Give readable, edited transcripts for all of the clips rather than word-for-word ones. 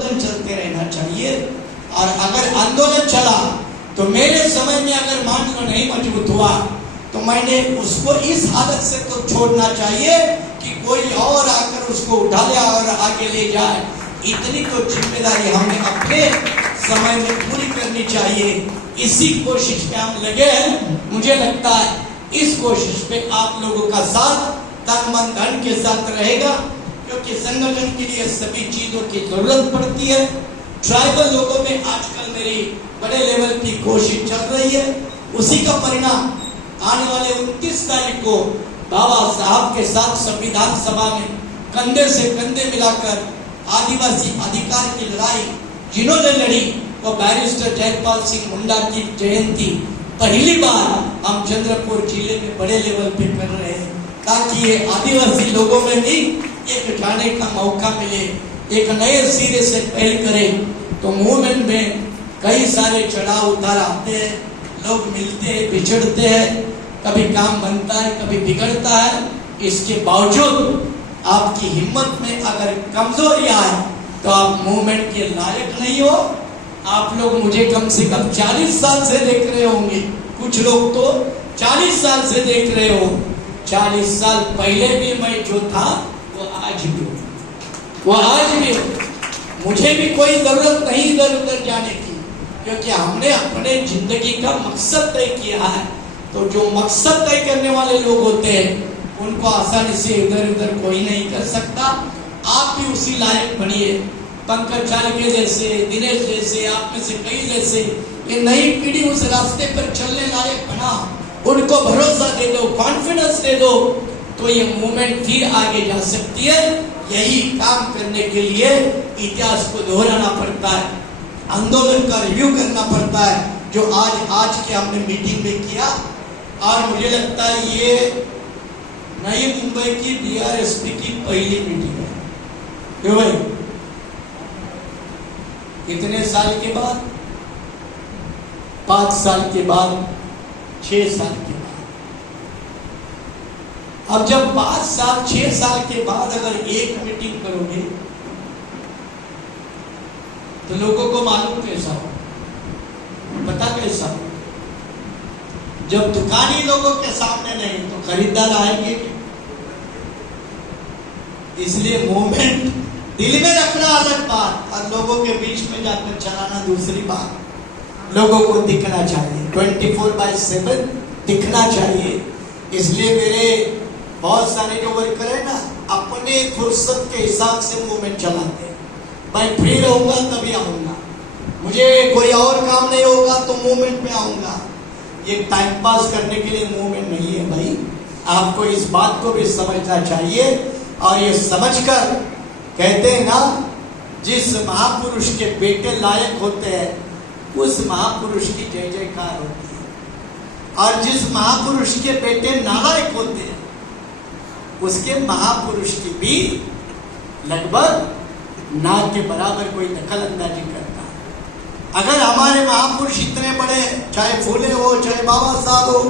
आंदोलन चलते रहना चाहिए। और अगर आंदोलन चला तो मेरे समय में अगर मान लो नहीं मजबूत हुआ तो मैंने उसको इस हालत से तो छोड़ना चाहिए कि कोई और आकर उसको उठा ले और आगे ले जाए। इतनी तो जिम्मेदारी हमें अपने समय में पूरी करनी चाहिए। इसी कोशिश में हम लगे हैं। मुझे लगता है इस कोशिश पे आप लोगों का साथ तन मन धन के साथ रहेगा, क्योंकि संगठन के लिए सभी चीजों की जरूरत पड़ती है। ट्राइबल लोगों में आजकल मेरी बड़े लेवल की कोशिश चल रही है। उसी का परिणाम आने वाले 29 तारीख को बाबा साहब के साथ संविधान सभा में कंधे से कंधे मिलाकर आदिवासी अधिकार की लड़ाई जिन्होंने लड़ी वो बैरिस्टर जयपाल सिंह मुंडा की जयंती पहली बार हम चंद्रपुर जिले में बड़े लेवल पे कर रहे हैं, ताकि ये आदिवासी लोगों में भी एक जाने का मौका मिले, एक नए सिरे से पहल करें। तो मूवमेंट में कई सारे चढ़ाव उतार आते हैं, लोग मिलते हैं, बिछड़ते हैं, कभी काम बनता है, कभी बिगड़ता है। इसके बावजूद आपकी हिम्मत में अगर कमजोरी आए तो आप मूवमेंट के लायक नहीं हो। आप लोग मुझे कम से कम 40 साल से देख रहे होंगे, कुछ लोग तो 40 साल से देख रहे हो। 40 साल पहले भी मैं जो था वो आज भी हूँ, वो आज भी हूँ। मुझे भी कोई जरूरत नहीं इधर उधर जाने की, क्योंकि हमने अपने जिंदगी का मकसद तय किया है। तो जो मकसद तय करने वाले लोग होते हैं उनको आसानी से इधर उधर कोई नहीं कर सकता। आप भी उसी लायक बनिए। पंकज चालके जैसे, दिनेश जैसे, आप में से कई जैसे ये नई पीढ़ी उस रास्ते पर चलने लायक बना, उनको भरोसा दे दो, कॉन्फिडेंस दे दो, तो ये मूवमेंट फिर आगे जा सकती है। यही काम करने के लिए इतिहास को दोहराना पड़ता है, आंदोलन का रिव्यू करना पड़ता है, जो आज के हमने मीटिंग में किया। और मुझे लगता है ये नई मुंबई की डीआरएसपी की पहली मीटिंग है, क्यों भाई? कितने साल के बाद? 5 साल के बाद, 6 साल के बाद। अब जब 5 साल 6 साल के बाद अगर एक मीटिंग करोगे तो लोगों को मालूम कैसा हो, पता कैसा हो? जब दुकानी लोगों के सामने नहीं तो खरीदार आएंगे। इसलिए मूवमेंट दिल में रखना अलग बात और लोगों के बीच में जाकर चलाना दूसरी बात। लोगों को दिखना चाहिए, 24/7 दिखना चाहिए। इसलिए मेरे बहुत सारे जो वर्कर है ना, अपने फुर्सत के हिसाब से मूवमेंट चलाते हैं। मैं फ्री रहूंगा तभी आऊंगा, मुझे कोई और काम नहीं होगा तो मूवमेंट में आऊंगा। ये टाइम पास करने के लिए मूवमेंट नहीं है भाई। आपको इस बात को भी समझना चाहिए। और ये समझकर कहते हैं ना, जिस महापुरुष के बेटे लायक होते हैं उस महापुरुष की जय जयकार होती है, और जिस महापुरुष के बेटे नालायक होते हैं उसके महापुरुष की भी लगभग ना के बराबर कोई दखल अंदाजी करता है। अगर हमारे महापुरुष इतने बड़े, चाहे फूले हो, चाहे बाबा साहब हो,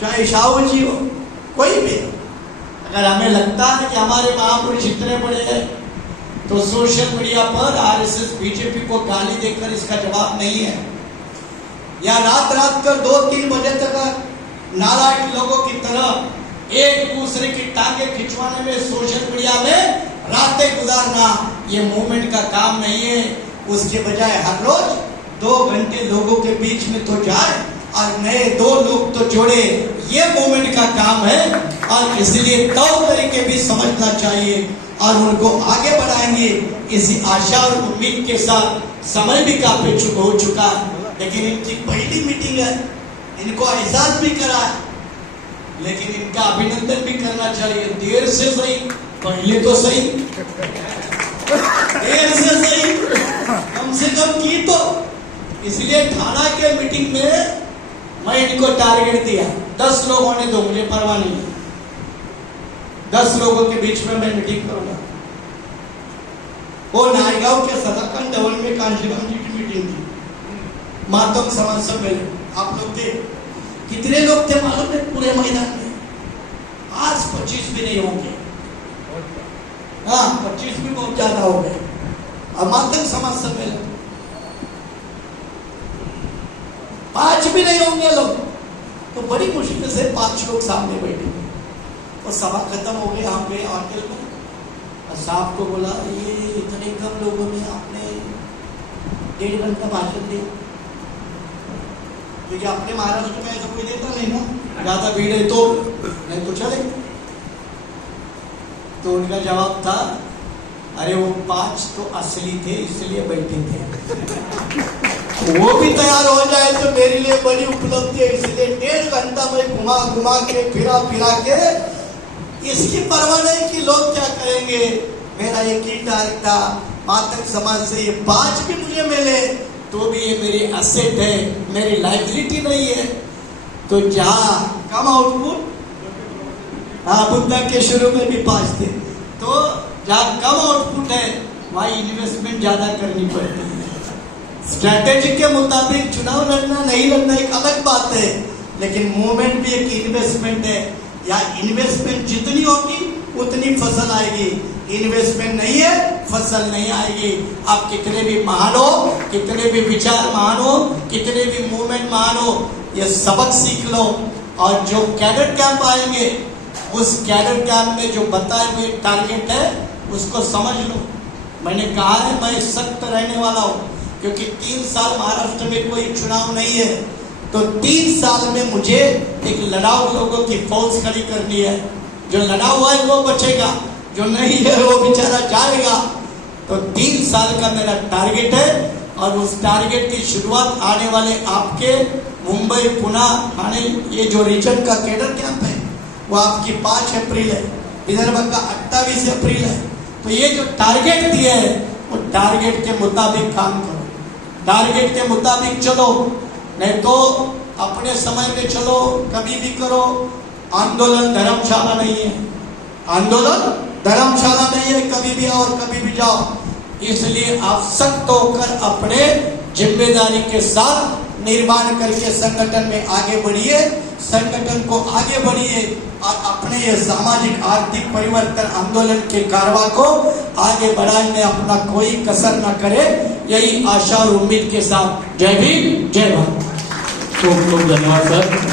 चाहे शाहू जी हो, कोई भी, अगर हमें लगता है कि हमारे महापुरुष इतने बड़े हैं तो सोशल मीडिया पर आरएसएस बीजेपी को गाली देकर इसका जवाब नहीं है। या रात कर 2-3 बजे तक नालायक लोगों की तरह एक दूसरे की टांगे खिंचवाने में सोशल मीडिया में रातें गुजारना ये मूवमेंट का काम नहीं है। उसके बजाय हर रोज 2 घंटे लोगों के बीच में तो जाए और नए 2 लोग तो जोड़े, ये मूवमेंट का काम है। और इसलिए तौर तरीके भी समझना चाहिए और उनको आगे बढ़ाएंगे इसी आशा और उम्मीद के साथ। समय भी काफी हो चुका है, लेकिन इनकी पहली मीटिंग है, इनको एहसास भी करा है, लेकिन इनका अभिनंदन भी करना चाहिए। देर से सही, पहले तो सही, देर से सही, कम से कम की तो। इसलिए थाना के मीटिंग में मैं इनको टारगेट दिया, 10 लोग होने दो, मुझे परवाह नहीं, 10 लोगों के बीच में मैं मीटिंग करूंगा। वो नायगांव के सदाकंद डबल में कांशीराम जी की मीटिंग थी, मातम समाज सम्मेलन, आप लोग थे। कितने लोग थे मालूम है पूरे मैदान में? आज 25 भी नहीं होंगे। हाँ, 25 भी बहुत ज्यादा हो गए। और मातंग समाज सम्मेलन 5 भी नहीं होंगे लोग, तो बड़ी मुश्किल से 5 लोग सामने बैठे और सभा खत्म हो गया। हम गए होटल में और साहब को बोला ये इतने कम लोगों में आपने 1.5 घंटा भाषण दिया, क्योंकि अपने महाराष्ट्र में ऐसा कोई देता नहीं ना, ज्यादा भीड़ है तो नहीं तो चले। तो उनका जवाब था अरे वो 5 तो असली थे इसलिए बैठे थे, वो भी तैयार हो जाए तो मेरे लिए बड़ी उपलब्धि है, इसलिए 1.5 घंटा में घुमा घुमा के फिरा के इसकी परवाह नहीं कि लोग क्या करेंगे। मेरा एक ही टारगेट था, मातंग समाज से ये 5 भी मुझे मिले तो भी ये मेरी असेट है, मेरी लाइबिलिटी नहीं है। तो जहाँ कम आउटपुट, हाँ बुद्धा के शुरू में भी 5 थे, तो जहाँ कम आउटपुट है वहाँ इन्वेस्टमेंट ज्यादा करनी पड़ती है। स्ट्रैटेजी के मुताबिक चुनाव लड़ना नहीं लड़ना एक अलग बात है, लेकिन मूवमेंट भी एक इन्वेस्टमेंट है। या इन्वेस्टमेंट जितनी होगी उतनी फसल आएगी, इन्वेस्टमेंट नहीं है फसल नहीं आएगी। आप कितने भी महान हो, कितने भी विचार महान हो, कितने भी मूवमेंट महान हो, ये सबक सीख लो। और जो कैडेट कैंप आएंगे उस कैडेट कैंप में जो बताए हुए टारगेट है उसको समझ लो। मैंने कहा है मैं सख्त रहने वाला हूँ, क्योंकि 3 साल महाराष्ट्र में कोई चुनाव नहीं है, तो 3 साल में मुझे एक लड़ाऊ लोगों की फौज खड़ी करनी है। जो लड़ा हुआ है वो बचेगा, जो नहीं है वो बेचारा जाएगा। तो 3 साल का मेरा टारगेट है और उस टारगेट की शुरुआत आने वाले आपके मुंबई, पुणे, ठाणे, ये जो रीजन का कैडर कैंप है वो आपकी 5 अप्रैल है, विदर्भ का 28 अप्रैल है। तो ये जो टारगेट दिए है वो टारगेट के मुताबिक काम करो, टारगेट के मुताबिक चलो, नहीं तो अपने समय में चलो, कभी भी करो। आंदोलन धर्मशाला नहीं है, आंदोलन धर्मशाला नहीं है, कभी भी आओ कभी भी जाओ। इसलिए आप सख्त होकर अपने जिम्मेदारी के साथ निर्माण करके संगठन में आगे बढ़िए, संगठन को आगे बढ़िए और अपने ये सामाजिक आर्थिक परिवर्तन आंदोलन के कारवा को आगे बढ़ाने में अपना कोई कसर न करे। यही आशा और उम्मीद के साथ जय भीम, जय भारत। खूब खूब धन्यवाद सर।